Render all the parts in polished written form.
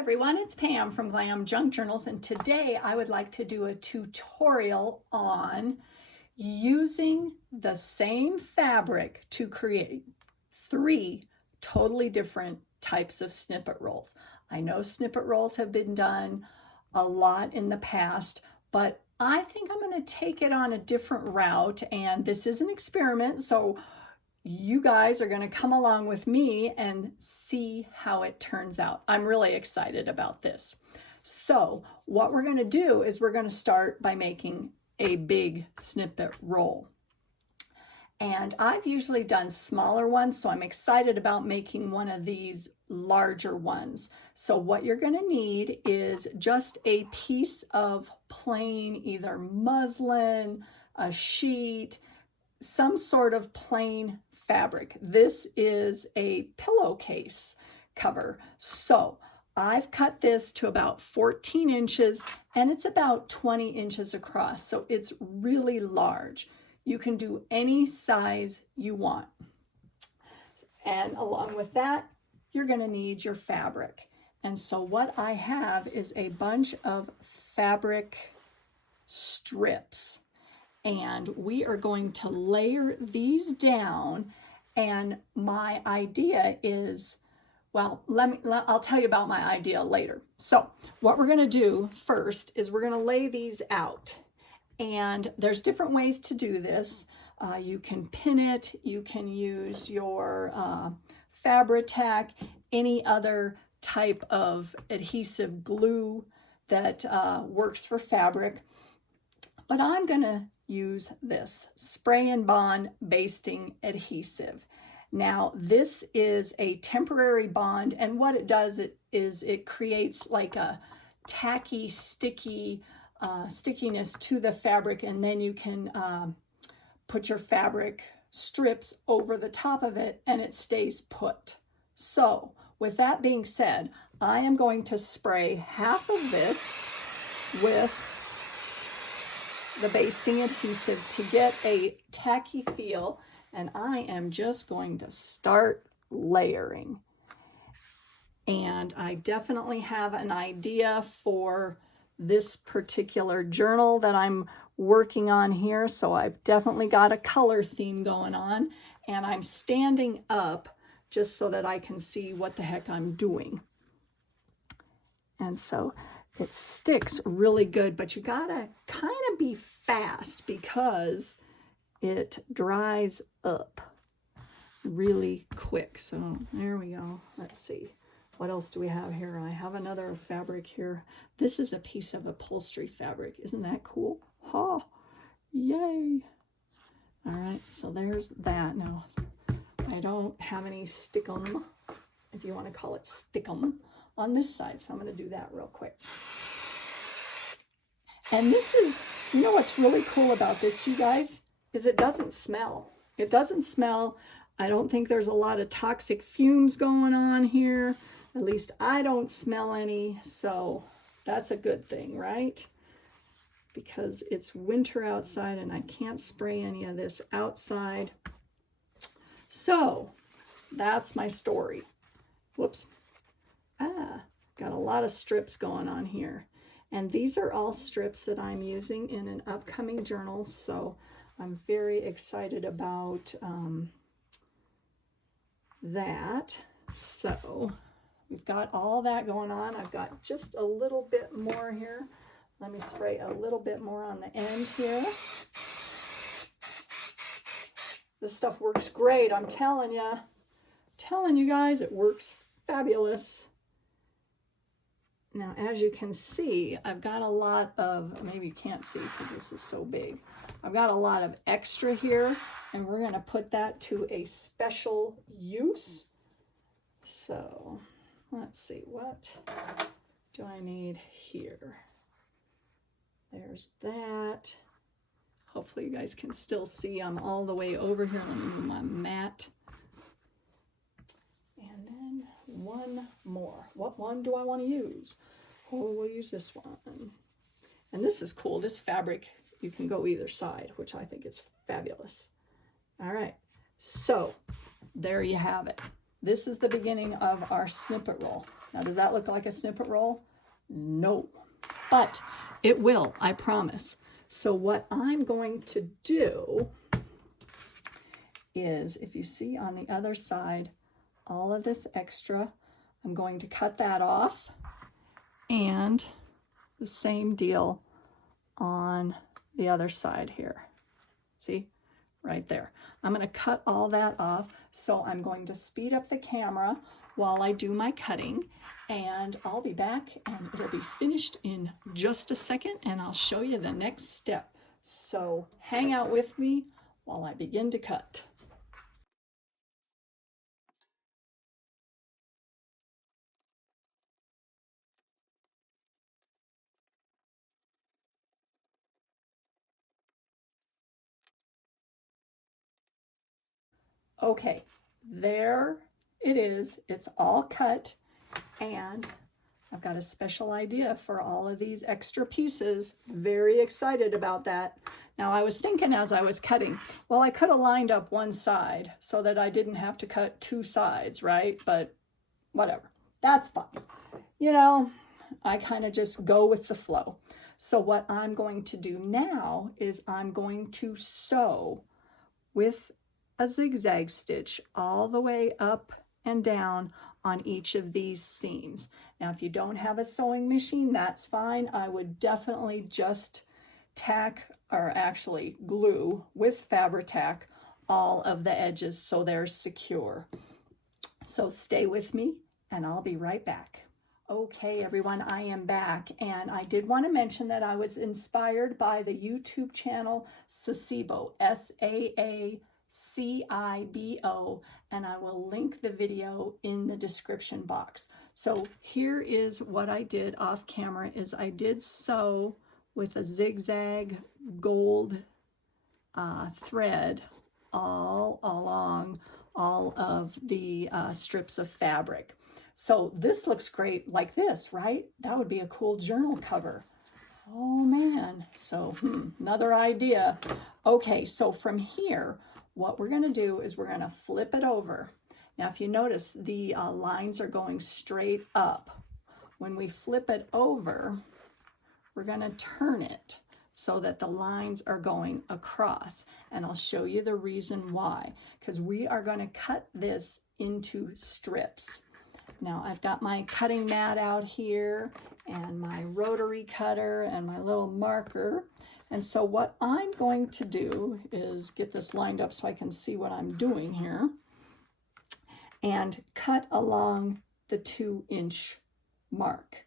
everyone, it's Pam from Glam Junk Journals, and today I would like to do a tutorial on using the same fabric to create 3 totally different types of snippet rolls. I know snippet rolls have been done a lot in the past, but I think I'm going to take it on a different route, and this is an experiment, so you guys are going to come along with me and see how it turns out. I'm really excited about this. So what we're going to do is we're going to start by making a big snippet roll. And I've usually done smaller ones, so I'm excited about making one of these larger ones. So what you're going to need is just a piece of plain, either muslin, a sheet, some sort of plain fabric. This is a pillowcase cover. So I've cut this to about 14 inches and it's about 20 inches across. So it's really large. You can do any size you want. And along with that, you're going to need your fabric. And so what I have is a bunch of fabric strips. And we are going to layer these down, and my idea is, well, I'll tell you about my idea later. So what we're going to do first is we're going to lay these out, and there's different ways to do this. You can pin it, you can use your Fabri-Tac, any other type of adhesive glue that works for fabric. But I'm going to use this spray and bond basting adhesive. Now this is a temporary bond, and what it does is it creates like a tacky, sticky stickiness to the fabric, and then you can put your fabric strips over the top of it and it stays put. So with that being said, I am going to spray half of this with the basting adhesive to get a tacky feel, and I am just going to start layering. And I definitely have an idea for this particular journal that I'm working on here, so I've definitely got a color theme going on, and I'm standing up just so that I can see what the heck I'm doing. And so it sticks really good, but you gotta kind of be fast because it dries up really quick. So there we go. Let's see. What else do we have here? I have another fabric here. This is a piece of upholstery fabric. Isn't that cool? Ha! Yay! All right, so there's that. Now, I don't have any stickum, if you want to call it stickum, on this side, so I'm going to do that real quick. And this is, you know what's really cool about this, you guys, is it doesn't smell. It doesn't smell. I don't think there's a lot of toxic fumes going on here. At least I don't smell any, so that's a good thing, right? Because it's winter outside and I can't spray any of this outside. So that's my story. Whoops. Got a lot of strips going on here. And these are all strips that I'm using in an upcoming journal, so I'm very excited about that. So we've got all that going on. I've got just a little bit more here. Let me spray a little bit more on the end here. This stuff works great, I'm telling you guys, it works fabulous. Now, as you can see, I've got a lot of, maybe you can't see because this is so big. I've got a lot of extra here, and we're going to put that to a special use. So, let's see, what do I need here? There's that. Hopefully you guys can still see. I'm all the way over here. Let me move my mat. And then one more. What one do I want to use? Oh, we'll use this one. And this is cool. This fabric, you can go either side, which I think is fabulous. All right. So there you have it. This is the beginning of our snippet roll. Now, does that look like a snippet roll? No, but it will, I promise. So what I'm going to do is, if you see on the other side, all of this extra, I'm going to cut that off, and the same deal on the other side here. See, right there. I'm going to cut all that off, so I'm going to speed up the camera while I do my cutting, and I'll be back and it'll be finished in just a second, and I'll show you the next step. So hang out with me while I begin to cut. Okay, there it is. It's all cut, and I've got a special idea for all of these extra pieces. Very excited about that. Now, I was thinking as I was cutting, well, I could have lined up one side so that I didn't have to cut two sides, right? But whatever, that's fine. You know, I kind of just go with the flow. So what I'm going to do now is I'm going to sew with a zigzag stitch all the way up and down on each of these seams. Now, if you don't have a sewing machine, that's fine. I would definitely just tack, or actually glue with Fabri-Tac, all of the edges so they're secure. So stay with me and I'll be right back. Okay, everyone, I am back, and I did want to mention that I was inspired by the YouTube channel Sasibo, SAACIBO, and I will link the video in the description box. So here is what I did off camera, is I did sew with a zigzag gold thread all along all of the strips of fabric. So this looks great like this, right? That would be a cool journal cover. Oh man, so another idea. Okay, so from here, what we're gonna do is we're gonna flip it over. Now, if you notice, the lines are going straight up. When we flip it over, we're gonna turn it so that the lines are going across. And I'll show you the reason why, because we are gonna cut this into strips. Now, I've got my cutting mat out here and my rotary cutter and my little marker. And so what I'm going to do is get this lined up so I can see what I'm doing here, and cut along the 2-inch mark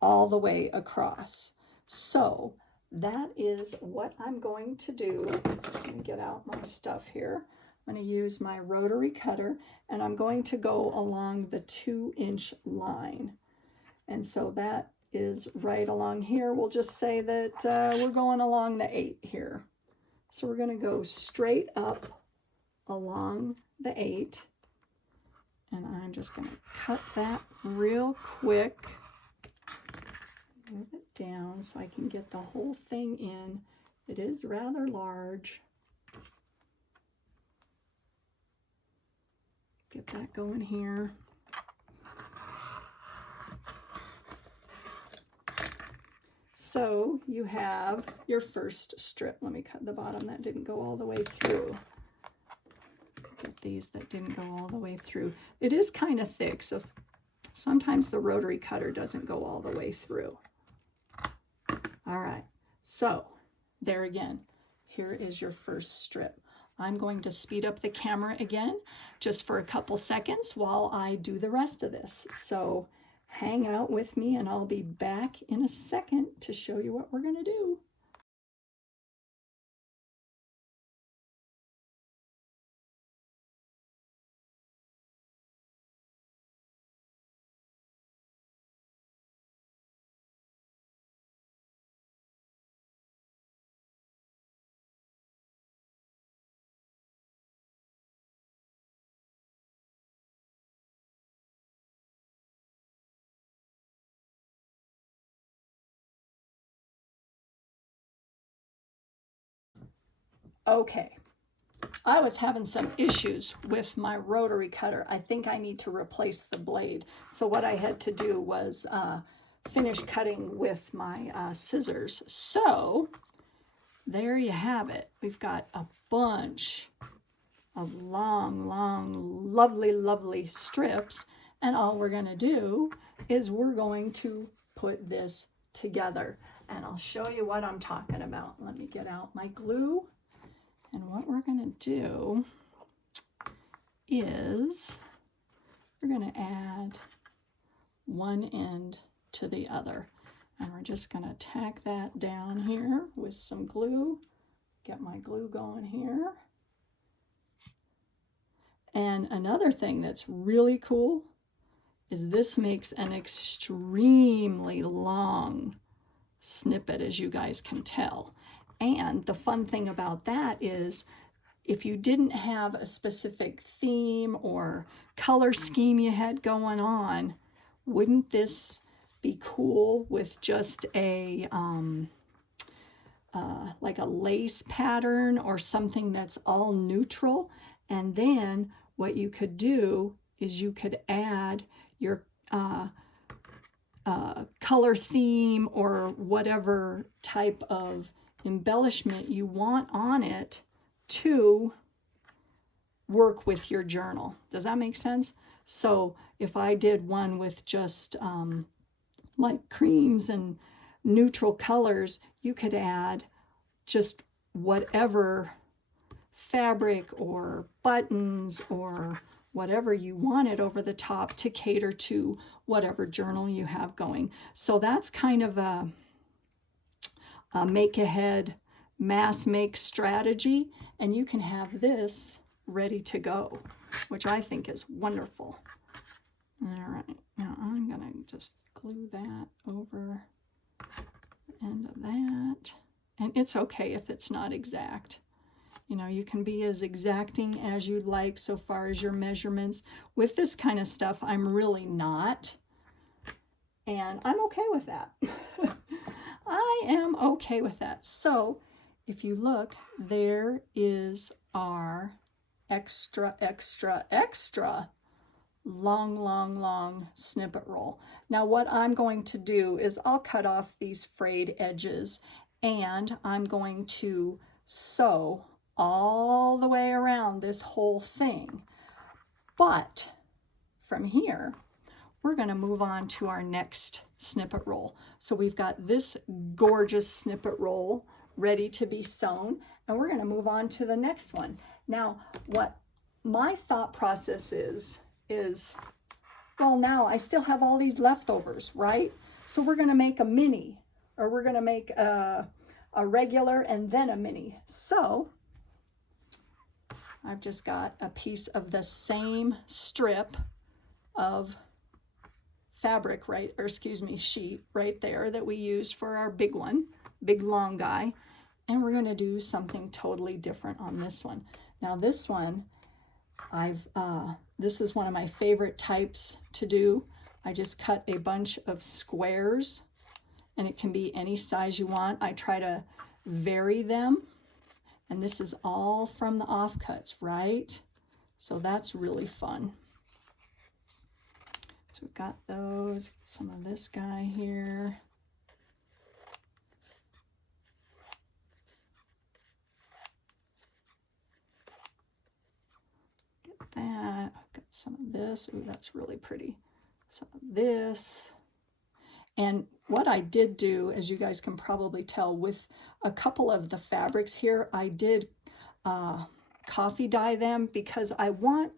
all the way across. So that is what I'm going to do. Let me get out my stuff here. I'm going to use my rotary cutter, and I'm going to go along the 2-inch line. And so that is right along here. We'll just say that we're going along the 8 here. So we're going to go straight up along the 8, and I'm just going to cut that real quick. Move it down so I can get the whole thing in. It is rather large. Get that going here. So you have your first strip. Let me cut the bottom that didn't go all the way through. Get these that didn't go all the way through. It is kind of thick, so sometimes the rotary cutter doesn't go all the way through. All right, so there again, here is your first strip. I'm going to speed up the camera again just for a couple seconds while I do the rest of this. So hang out with me and I'll be back in a second to show you what we're going to do. Okay, I was having some issues with my rotary cutter. I think I need to replace the blade. So what I had to do was finish cutting with my scissors. So there you have it. We've got a bunch of long, lovely, lovely strips. And all we're going to do is we're going to put this together. And I'll show you what I'm talking about. Let me get out my glue. And what we're going to do is we're going to add one end to the other. And we're just going to tack that down here with some glue. Get my glue going here. And another thing that's really cool is this makes an extremely long snippet, as you guys can tell. And the fun thing about that is if you didn't have a specific theme or color scheme you had going on, wouldn't this be cool with just a like a lace pattern or something that's all neutral? And then what you could do is you could add your color theme or whatever type of embellishment you want on it to work with your journal. Does that make sense? So if I did one with just like creams and neutral colors, you could add just whatever fabric or buttons or whatever you wanted over the top to cater to whatever journal you have going. So that's kind of a make ahead mass make strategy, and you can have this ready to go, which I think is wonderful. All right, now I'm gonna just glue that over the end of that. And it's okay if it's not exact. You know, you can be as exacting as you'd like so far as your measurements. With this kind of stuff, I'm really not. And I'm okay with that. I am okay with that. So if you look, there is our extra long snippet roll. Now what I'm going to do is I'll cut off these frayed edges and I'm going to sew all the way around this whole thing. But from here, we're going to move on to our next snippet roll. So we've got this gorgeous snippet roll ready to be sewn, and we're going to move on to the next one. Now, what my thought process is, well, now I still have all these leftovers, right? So we're going to make a mini, or we're going to make a regular and then a mini. So I've just got a piece of the same strip of fabric, right, or excuse me, sheet right there that we used for our big one, big long guy. And we're going to do something totally different on this one. Now this one, this is one of my favorite types to do. I just cut a bunch of squares, and it can be any size you want. I try to vary them. And this is all from the offcuts, right? So that's really fun. So we've got those, some of this guy here. Get that. I've got some of this. Ooh, that's really pretty. Some of this. And what I did do, as you guys can probably tell, with a couple of the fabrics here, I did coffee dye them because I want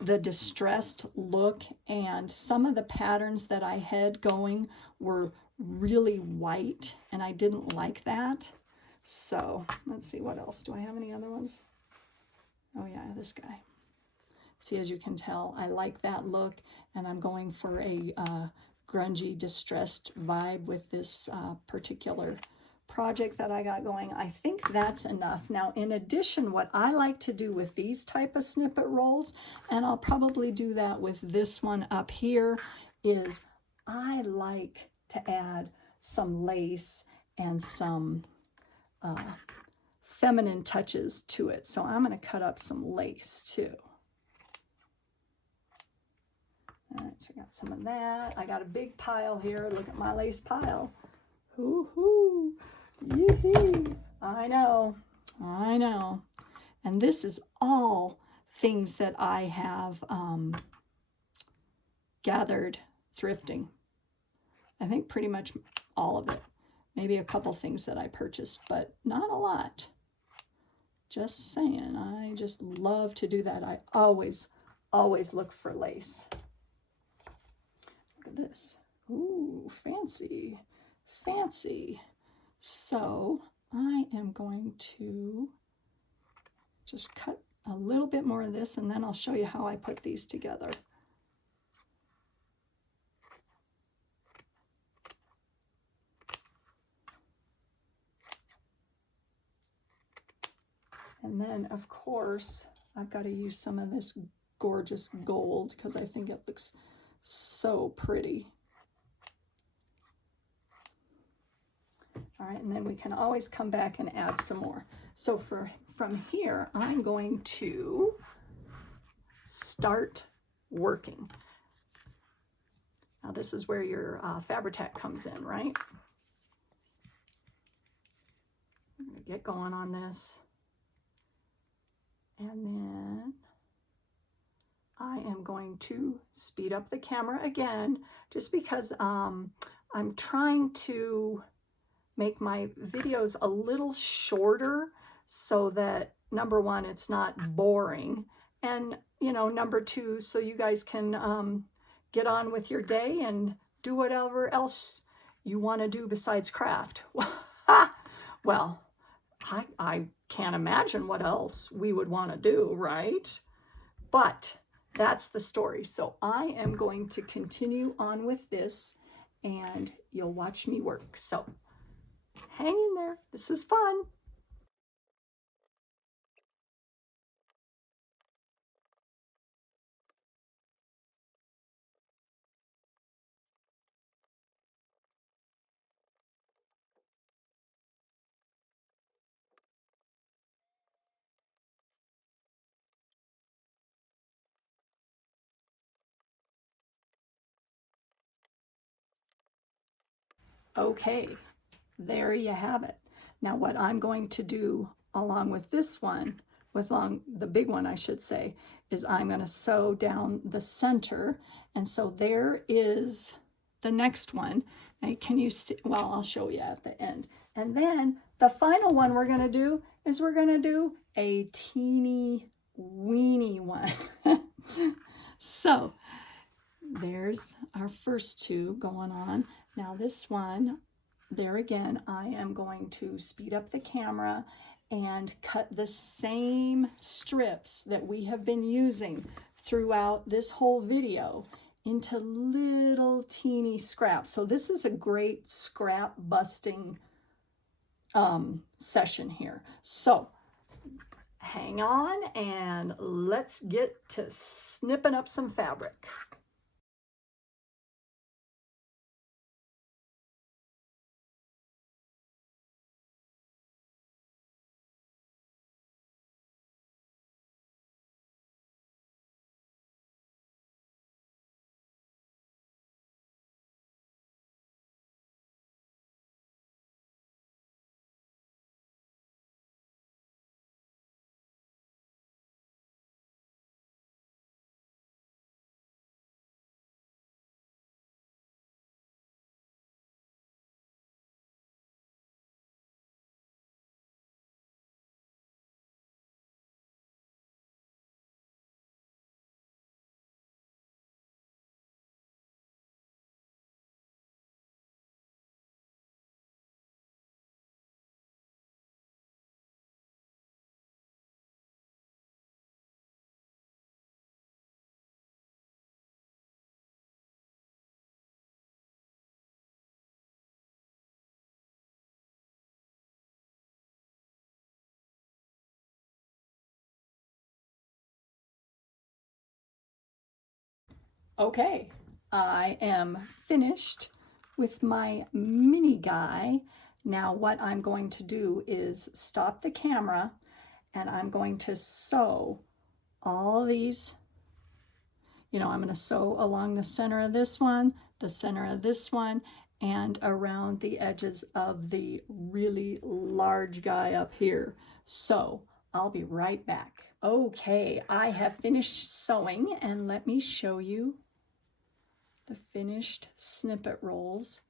the distressed look, and some of the patterns that I had going were really white, and I didn't like that. So let's see, what else? Do I have any other ones? Oh yeah, this guy. See, as you can tell, I like that look, and I'm going for a grungy, distressed vibe with this particular project that I got going. I think that's enough. Now, in addition, what I like to do with these type of snippet rolls, and I'll probably do that with this one up here, is I like to add some lace and some feminine touches to it. So I'm going to cut up some lace too. All right, so I got some of that. I got a big pile here. Look at my lace pile. Hoo-hoo. Yee-hee. I know. I know. And this is all things that I have gathered thrifting. I think pretty much all of it. Maybe a couple things that I purchased, but not a lot. Just saying, I just love to do that. I always look for lace. Look at this. Ooh, fancy, fancy. So I am going to just cut a little bit more of this, and then I'll show you how I put these together. And then, of course, I've got to use some of this gorgeous gold because I think it looks so pretty. All right, and then we can always come back and add some more. So from here, I'm going to start working. Now this is where your Fabri-Tac comes in, right? I'm going to get going on this. And then I am going to speed up the camera again, just because I'm trying to make my videos a little shorter so that, number one, it's not boring, and number two, so you guys can get on with your day and do whatever else you want to do besides craft. Well, I can't imagine what else we would want to do, right? But that's the story. So I am going to continue on with this, and you'll watch me work. So hang in there. This is fun. Okay, there you have it. Now what I'm going to do along with this one, the big one I should say, is I'm going to sew down the center. And so there is the next one. Now, can you see? Well, I'll show you at the end. And then the final one we're going to do is we're going to do a teeny weeny one. So there's our first two going on. Now this one, there again, I am going to speed up the camera and cut the same strips that we have been using throughout this whole video into little teeny scraps. So this is a great scrap busting session here. So hang on and let's get to snipping up some fabric. Okay, I am finished with my mini guy, Now what I'm going to do is stop the camera and I'm going to sew all these, I'm going to sew along the center of this one, the center of this one, and around the edges of the really large guy up here. So I'll be right back. Okay, I have finished sewing, and let me show you the finished snippet rolls.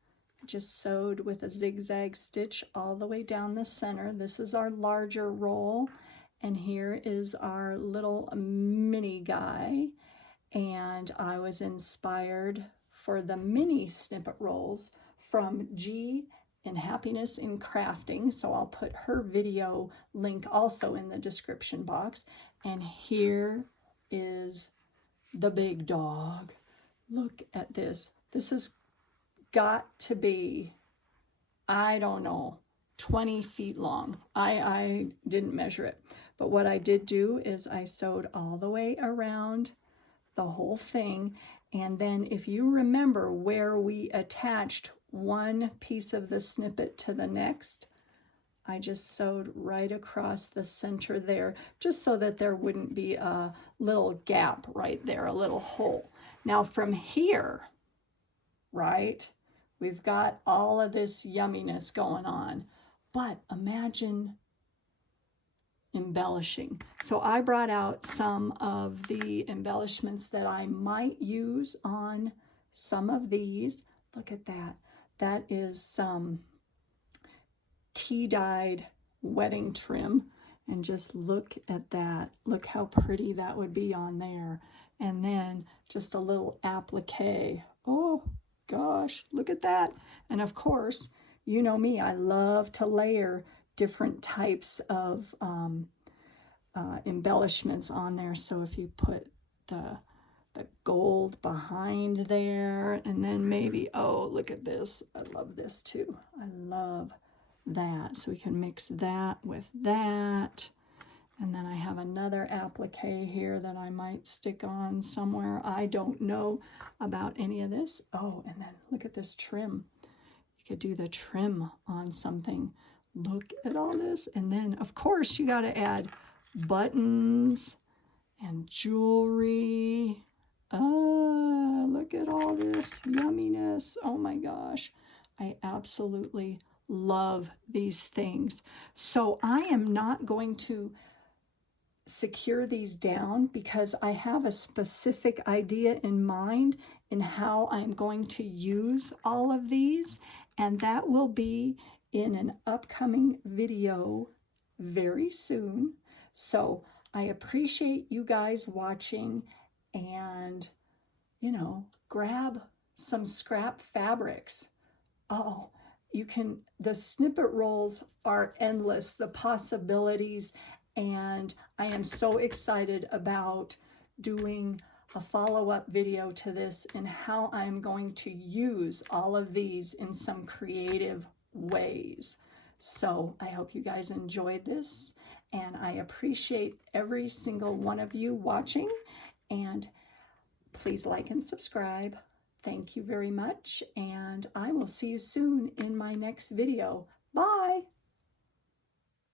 Just sewed with a zigzag stitch all the way down the center. This is our larger roll, and here is our little mini guy. And I was inspired for the mini snippet rolls from G in Happiness in Crafting. So I'll put her video link also in the description box. And here is the big dog. Look at this. This has got to be, I don't know, 20 feet long. I didn't measure it. But what I did do is I sewed all the way around the whole thing. And then if you remember where we attached one piece of the snippet to the next, I just sewed right across the center there, just so that there wouldn't be a little gap right there, a little hole. Now from here, right, we've got all of this yumminess going on, but imagine embellishing. So I brought out some of the embellishments that I might use on some of these. Look at that. That is some tea-dyed wedding trim. And just look at that. Look how pretty that would be on there. And then just a little applique. Oh gosh, look at that. And of course, you know me, I love to layer different types of embellishments on there. So if you put the gold behind there, and then maybe, oh, look at this. I love this too. I love that. So we can mix that with that. And then I have another applique here that I might stick on somewhere. I don't know about any of this. Oh, and then look at this trim. You could do the trim on something. Look at all this. And then, of course, you got to add buttons and jewelry. Look at all this yumminess. Oh my gosh. I absolutely love these things. So I am not going to secure these down because I have a specific idea in mind in how I'm going to use all of these, and that will be in an upcoming video very soon. So I appreciate you guys watching, and grab some scrap fabrics. Oh, the snippet rolls are endless, the possibilities, and I am so excited about doing a follow-up video to this and how I'm going to use all of these in some creative ways. So I hope you guys enjoyed this, and I appreciate every single one of you watching, and please like and subscribe. Thank you very much, and I will see you soon in my next video. Bye!